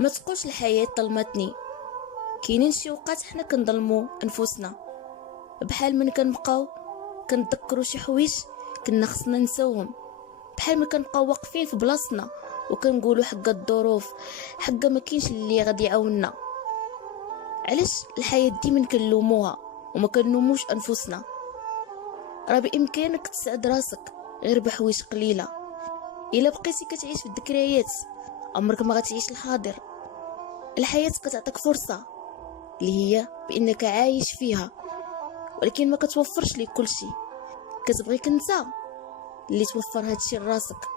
ما تقولش الحياة ظلمتني. كاينين شي وقات حنا كنظلمو انفسنا، بحال من كنبقاو كنتذكروا شي حوايج كنا خصنا نساوهم، بحال ما كنبقاو واقفين في بلاصتنا وكنقولوا حق الظروف، حق ما كاينش اللي غادي يعاوننا. علاش الحياة ديما كنلوموها وما كنلوموش انفسنا؟ راه بامكانك تسعد راسك غير بحوايج قليله. الا بقيتي كتعيش في الذكريات عمرك ما غتعيش الحاضر. الحياه كتعطيك فرصه اللي هي بانك عايش فيها، ولكن ما كتوفرش لك كل شيء. كتبغيك انت اللي توفر هادشي لراسك.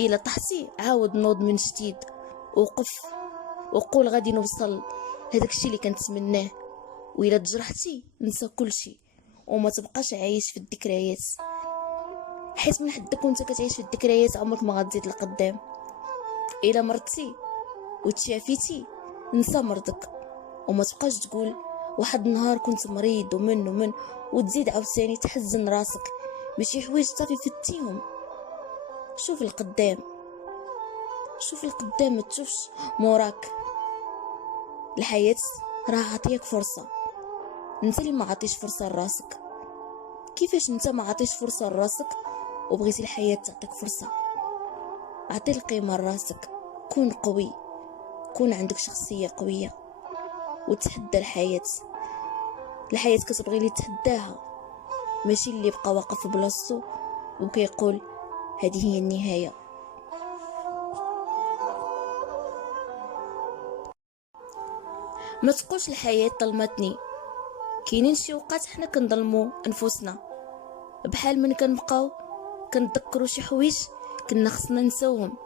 الا طحتي عاود نوض من جديد، وقف وقول غادي نوصل لهداك الشيء اللي كنتمناه. وإلا تجرحتي نسى كل شيء وما تبقاش عايش في الذكريات، حيت من حدك وانت كتعيش في الذكريات عمرك ما غتزيد لقدام. الا مرضتي وتشافيتي نسى مرضك، وما تبقاش تقول واحد النهار كنت مريض ومن وتزيد عاوتاني تحزن راسك بشي حوايج صافي فتيهم. شوف القدام، شوف القدام، ما تشوفش موراك. الحياة راه عطيك فرصة، انت اللي ما عطيش فرصة لراسك. كيفاش انت ما عطيش فرصة لراسك وبغيتي الحياة تعطيك فرصة؟ عطي القيمة لراسك، كون قوي، كون عندك شخصية قوية وتحدى الحياة. الحياة كتبغي اللي تحداها، ماشي اللي بقى واقف في بلاصتو وكيقول هذه هي النهاية. ما تقولش الحياة ظلمتني. كاينين شي وقات حنا كنظلمو انفسنا، بحال من كنبقاو كنتذكروا شي حوايج كنا خصنا نساوهم،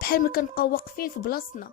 بحال ما كنبقاو واقفين في بلاصتنا